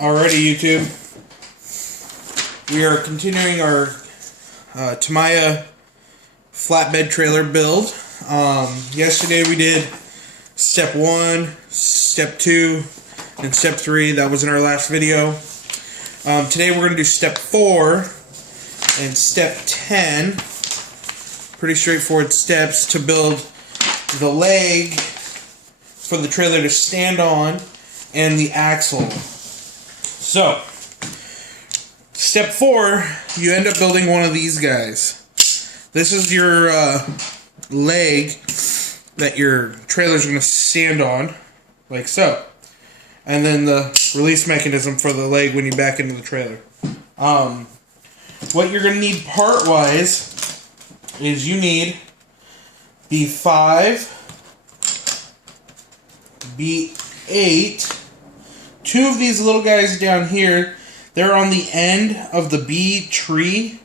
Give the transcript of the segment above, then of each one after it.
Alrighty, YouTube. We are continuing our Tamiya flatbed trailer build. Yesterday we did step 1, step 2, and step 3. That was in our last video. Today we're going to do step 4 and step 10. Pretty straightforward steps to build the leg for the trailer to stand on and the axle. So, step 4, you end up building one of these guys. This is your leg that your trailer's going to stand on, like so. And then the release mechanism for the leg when you back into the trailer. What you're going to need part-wise is you need B5, B8, 2 of these little guys down here. They're on the end of the B tree,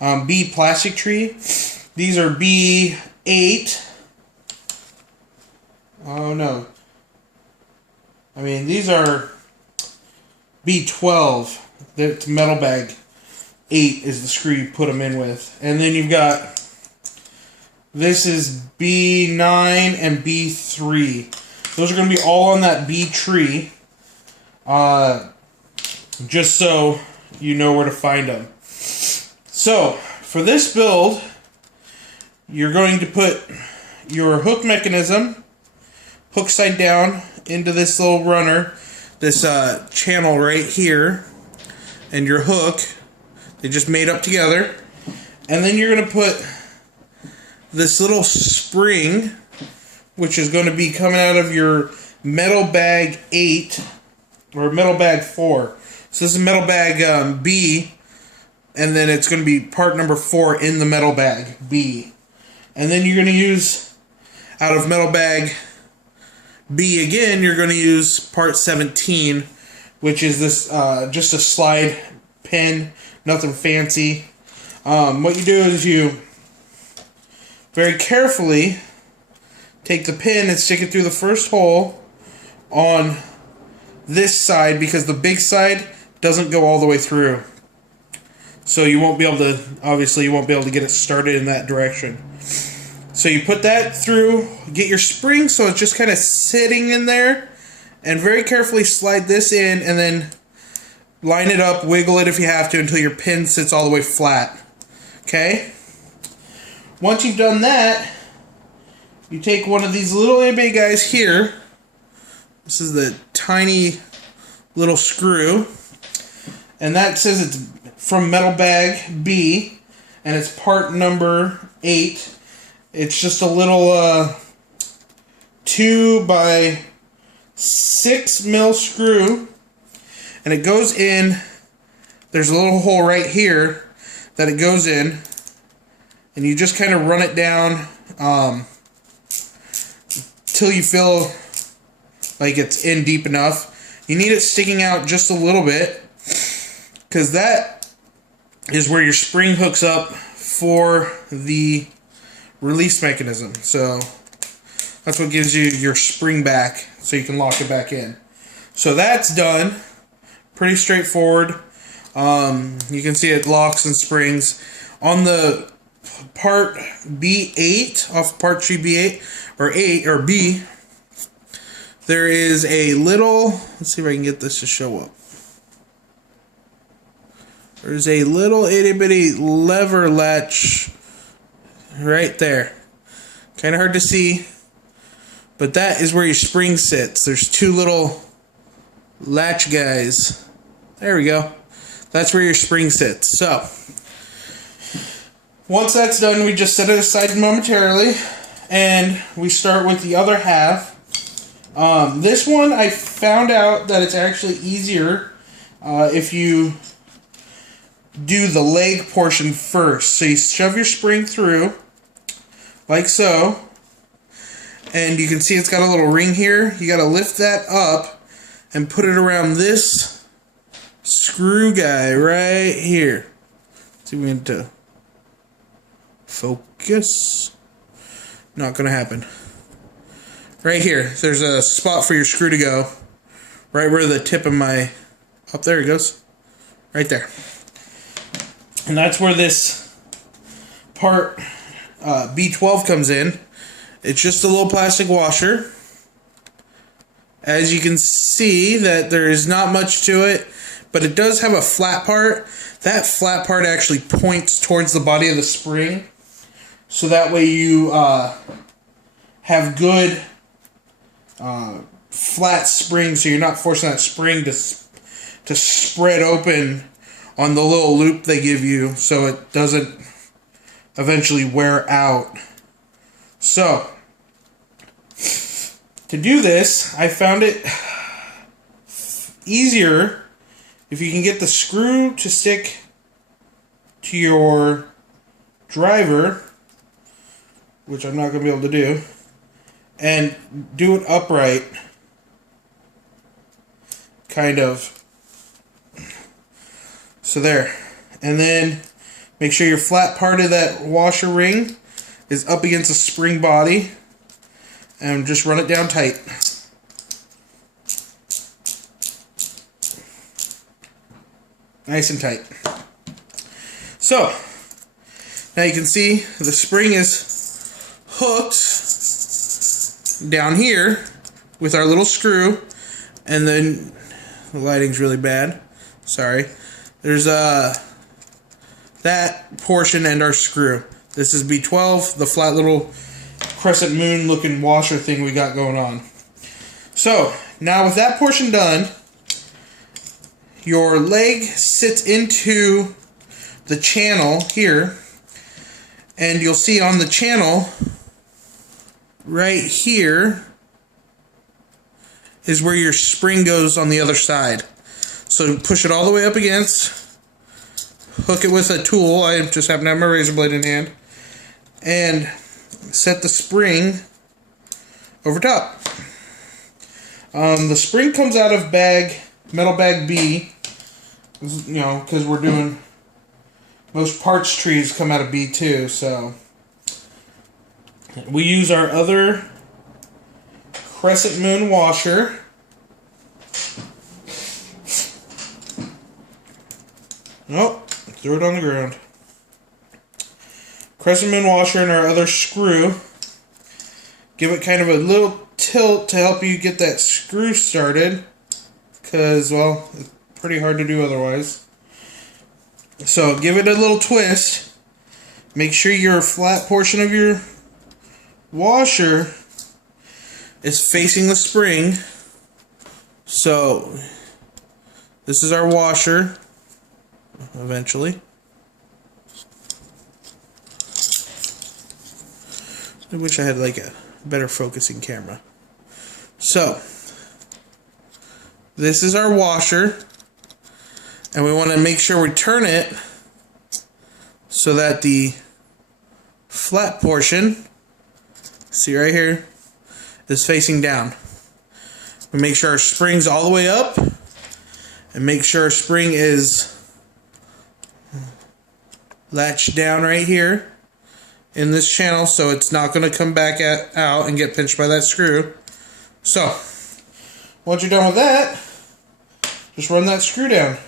B plastic tree. These are B8. Oh no. I mean, these are B12. That's metal bag. 8 is the screw you put them in with. And then you've got, this is B9 and B3. Those are going to be all on that B tree. Just so you know where to find them. So, for this build, you're going to put your hook mechanism, hook side down, into this little runner, this channel right here, and your hook. They just made up together. And then you're going to put this little spring, which is going to be coming out of your metal bag 8 or metal bag 4. So this is metal bag B, and then it's going to be part number 4 in the metal bag B. And then you're going to use, out of metal bag B again, you're going to use part 17, which is this just a slide pin, nothing fancy. What you do is you very carefully take the pin and stick it through the first hole on this side, because the big side doesn't go all the way through. So you won't be able to, obviously you won't be able to get it started in that direction. So you put that through, get your spring so it's just kind of sitting in there, and very carefully slide this in, and then line it up, wiggle it if you have to until your pin sits all the way flat. Okay? Once you've done that, you take one of these little itty guys here. This is the tiny little screw, and that says it's from metal bag B, and it's part number 8. It's just a little 2 by 6 mil screw, and it goes in. There's a little hole right here that it goes in, and you just kind of run it down till you feel like it's in deep enough. You need it sticking out just a little bit, because that is where your spring hooks up for the release mechanism. So that's what gives you your spring back, so you can lock it back in. So that's done. Pretty straightforward. You can see it locks and springs. On the part B8, off part tree B8, or 8, or B, there is a little, let's see if I can get this to show up. There's a little itty bitty lever latch right there. Kind of hard to see, but that is where your spring sits. There's 2 little latch guys. There we go. That's where your spring sits. So, once that's done, we just set it aside momentarily, and we start with the other half. This one, I found out that it's actually easier if you do the leg portion first. So you shove your spring through, like so, and you can see it's got a little ring here. You got to lift that up and put it around this screw guy right here. Let's see if we can get to focus. Not going to happen. Right here, there's a spot for your screw to go, right where the tip of my Up there it goes. Right there. And that's where this part B12 comes in. It's just a little plastic washer. As you can see that there is not much to it, but it does have a flat part. That flat part actually points towards the body of the spring. So that way you have good flat spring, so you're not forcing that spring to spread open on the little loop they give you, so it doesn't eventually wear out. So, to do this, I found it easier if you can get the screw to stick to your driver, which I'm not going to be able to do, and do it upright, kind of. So there. And then make sure your flat part of that washer ring is up against the spring body, and just run it down tight. Nice and tight. So, now you can see the spring is hooked down here with our little screw, and then the lighting's really bad. Sorry. There's that portion and our screw. This is B12, the flat little crescent moon looking washer thing we got going on. So, now with that portion done, your leg sits into the channel here, and you'll see on the channel right here is where your spring goes on the other side. So push it all the way up against, hook it with a tool. I just happen to have my razor blade in hand, and set the spring over top. The spring comes out of metal bag B, you know, because we're doing, most parts trees come out of B too, so we use our other crescent moon washer. Nope, threw it on the ground. Crescent moon washer and our other screw. Give it kind of a little tilt to help you get that screw started, because, well, it's pretty hard to do otherwise. So give it a little twist. Make sure your flat portion of your washer is facing the spring. So this is our washer. Eventually. I wish I had like a better focusing camera. So this is our washer, and we want to make sure we turn it so that the flat portion, see right here, is facing down. We make sure our spring's all the way up, and make sure our spring is latched down right here in this channel, so it's not going to come back out and get pinched by that screw. So once you're done with that, just run that screw down.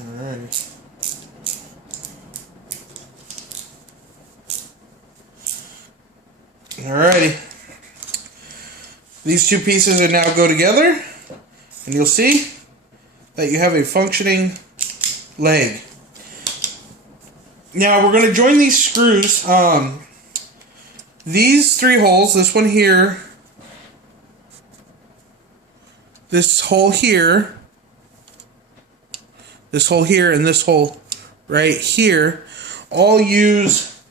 Alright. Alrighty. These two pieces are now go together, and you'll see that you have a functioning leg. Now we're going to join these screws. These three holes, this one here, this hole here, this hole here, and this hole right here, all use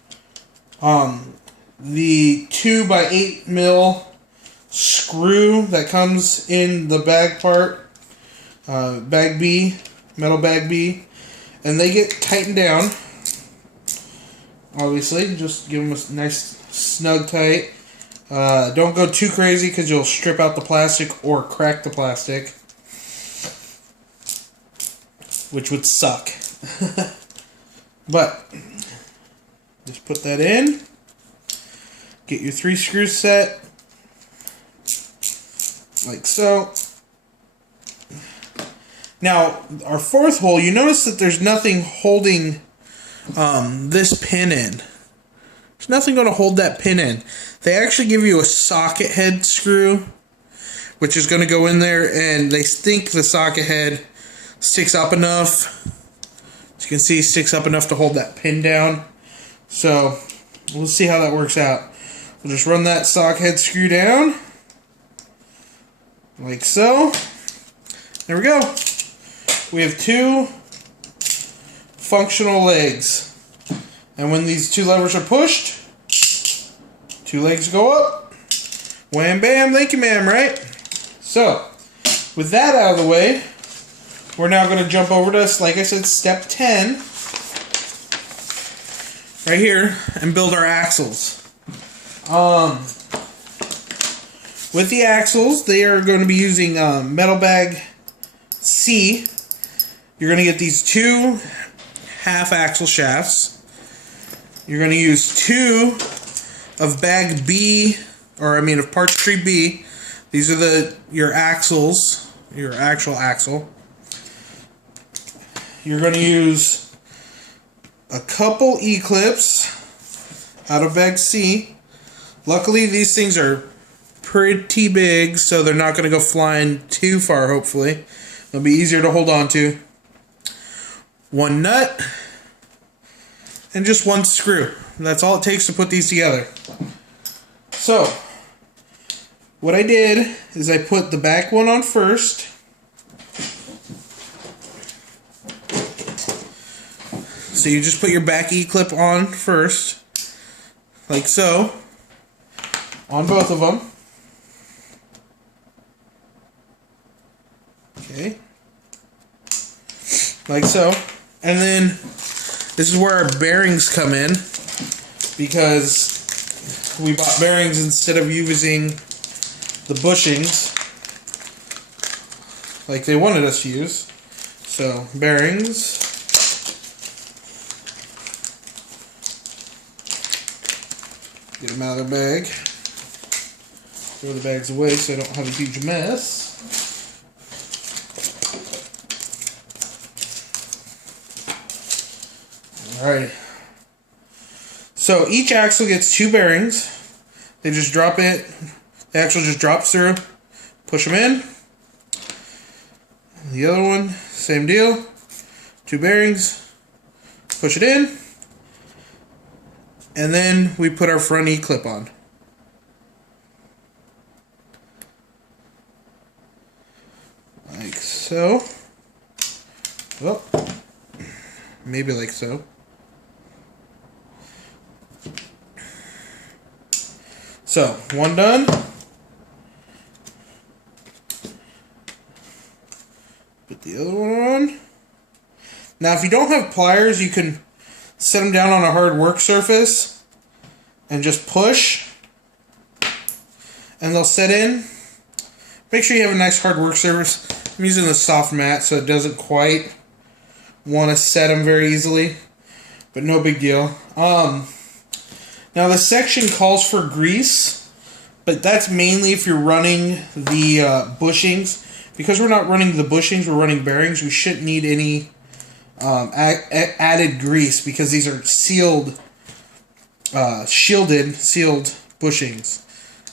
the 2x8mm screw that comes in the bag part, bag B, metal bag B, and they get tightened down. Obviously, just give them a nice snug tight. Don't go too crazy because you'll strip out the plastic or crack the plastic, which would suck. But just put that in, get your 3 screws set, like so. Now, our fourth hole, you notice that there's nothing holding this pin in. There's nothing going to hold that pin in. They actually give you a socket head screw, which is going to go in there, and they think the socket head sticks up enough. As you can see, sticks up enough to hold that pin down. So, we'll see how that works out. We'll just run that socket head screw down, like so. There we go. We have two functional legs. And when these two levers are pushed, two legs go up. Wham bam, thank you ma'am, right? So, with that out of the way, we're now going to jump over to, like I said, step 10. Right here, and build our axles. With the axles, they are going to be using metal bag C. You're going to get these two half axle shafts. You're going to use two of bag B, of part tree B. These are your axles, your actual axle. You're going to use a couple E-clips out of bag C. Luckily, these things are pretty big, so they're not going to go flying too far, hopefully. They'll be easier to hold on to. One nut, and just one screw. That's all it takes to put these together. So, what I did is I put the back one on first. So you just put your back E-clip on first, like so, on both of them. Okay, like so. And then this is where our bearings come in, because we bought bearings instead of using the bushings like they wanted us to use. So, bearings. Get them out of their bag. Throw the bags away so I don't have a huge mess. Alright. So each axle gets two bearings. They just drop it. The axle just drops through. Push them in. The other one, same deal. Two bearings. Push it in. And then we put our front E-clip on. Like so. Well, maybe like so. So, one done. Put the other one on. Now, if you don't have pliers, you can set them down on a hard work surface and just push, and they'll set in. Make sure you have a nice hard work surface. I'm using the soft mat so it doesn't quite want to set them very easily, but no big deal. Now the section calls for grease, but that's mainly if you're running the bushings. Because we're not running the bushings, we're running bearings, we shouldn't need any added grease, because these are sealed bushings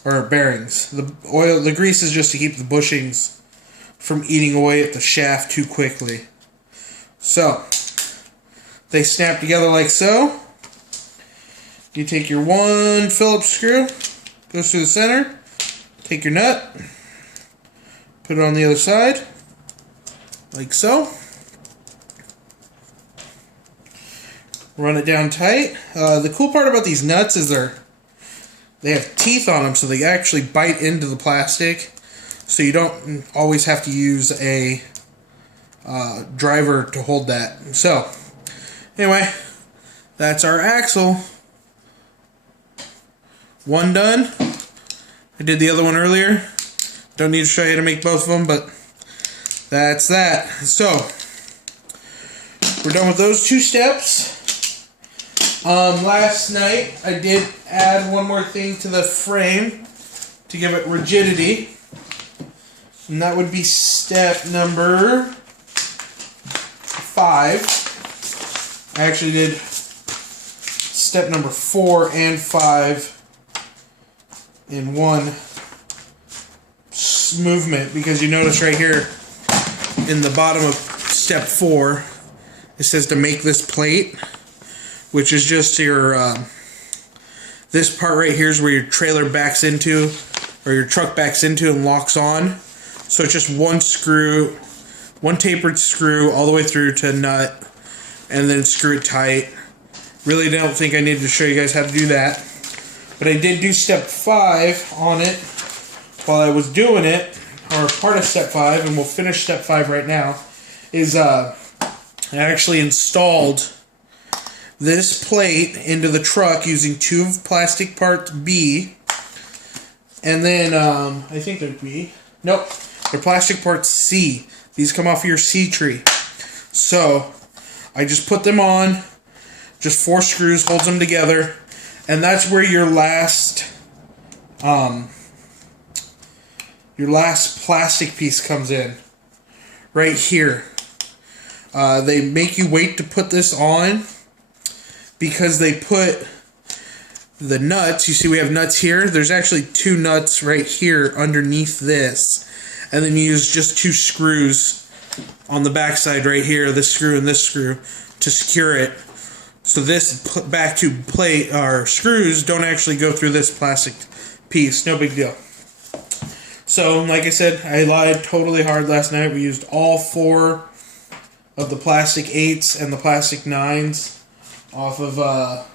or bearings. The grease is just to keep the bushings from eating away at the shaft too quickly. So they snap together like so. You take your one Phillips screw, goes through the center. Take your nut, put it on the other side, like so. Run it down tight. The cool part about these nuts is they have teeth on them, so they actually bite into the plastic. So you don't always have to use a driver to hold that. So, anyway, that's our axle. One done. I did the other one earlier. Don't need to show you how to make both of them, but that's that. So, we're done with those two steps. Last night, I did add one more thing to the frame to give it rigidity. And that would be step number 5. I actually did step number 4 and 5 in one movement, because you notice right here in the bottom of step 4 it says to make this plate, which is just your this part right here is where your trailer backs into, or your truck backs into and locks on. So it's just one screw, one tapered screw all the way through to a nut, and then screw it tight. Really don't think I need to show you guys how to do that, but I did do step 5 on it while I was doing it, or part of step 5, and we'll finish step 5 right now, is I actually installed this plate into the truck using 2 of plastic part B, and then I think they're B. Nope, they're plastic part C. These come off of your C tree. So I just put them on, just 4 screws, holds them together, and that's where your last plastic piece comes in. Right here. They make you wait to put this on because they put the nuts. You see we have nuts here. There's actually 2 nuts right here underneath this. And then you use just 2 screws on the backside right here, this screw and this screw, to secure it. So this back 2 plate or screws don't actually go through this plastic piece. No big deal. So, like I said, I lied totally hard last night. We used all 4 of the plastic 8s and the plastic 9s off of,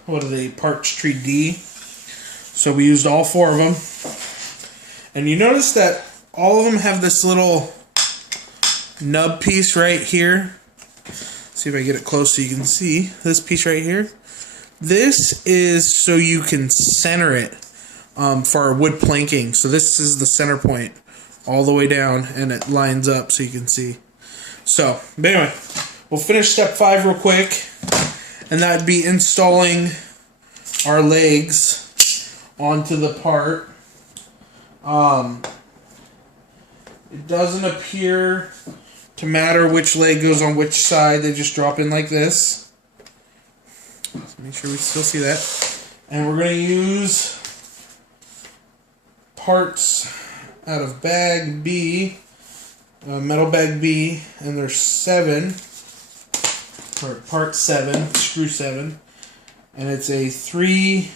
what are they, Parts Tree D. So we used all 4 of them. And you notice that all of them have this little nub piece right here. See if I get it close so you can see. This piece right here. This is so you can center it for our wood planking. So this is the center point all the way down, and it lines up so you can see. So, but anyway, we'll finish step 5 real quick, and that would be installing our legs onto the part. It doesn't appear to matter which leg goes on which side. They just drop in like this. Let's make sure we still see that. And we're going to use parts out of bag B, metal bag B, and there's 7, or part 7, screw 7, and it's a 3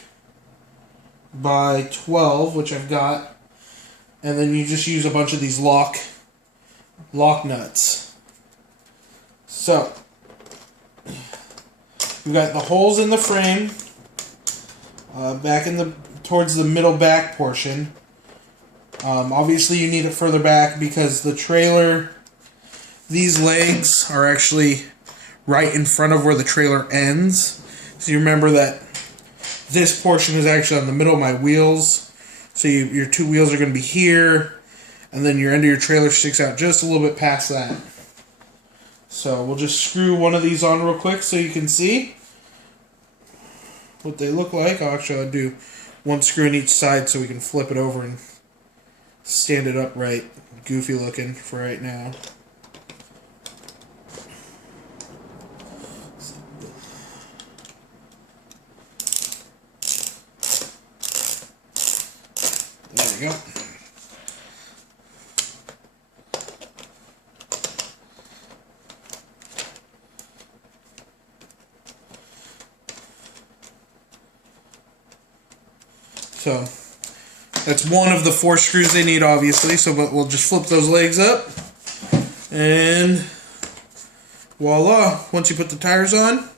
by 12, which I've got, and then you just use a bunch of these lock nuts. So we've got the holes in the frame, back in the towards the middle back portion. Obviously you need it further back because the trailer, these legs are actually right in front of where the trailer ends. So you remember that this portion is actually on the middle of my wheels. So your 2 wheels are going to be here, and then your end of your trailer sticks out just a little bit past that. So we'll just screw one of these on real quick so you can see what they look like. I'll do 1 screw in each side so we can flip it over and stand it upright. Goofy looking for right now. There we go. So that's one of the 4 screws they need, obviously. So, but we'll just flip those legs up, and voila! Once you put the tires on,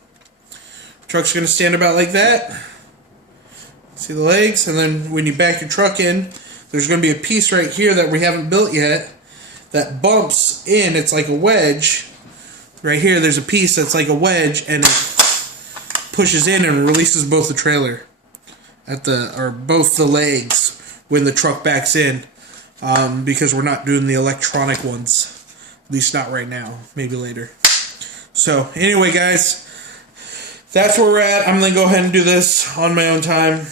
the truck's going to stand about like that. See the legs, and then when you back your truck in, there's going to be a piece right here that we haven't built yet that bumps in. It's like a wedge. Right here, there's a piece that's like a wedge, and it pushes in and releases both the trailer or both the legs when the truck backs in, because we're not doing the electronic ones, at least not right now, maybe later. So anyway, guys, that's where we're at. I'm gonna go ahead and do this on my own time.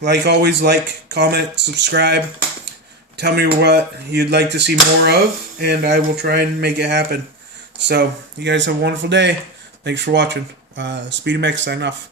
Like always, comment, subscribe, tell me what you'd like to see more of, and I will try and make it happen. So, you guys have a wonderful day. Thanks for watching. Speedy Max sign off.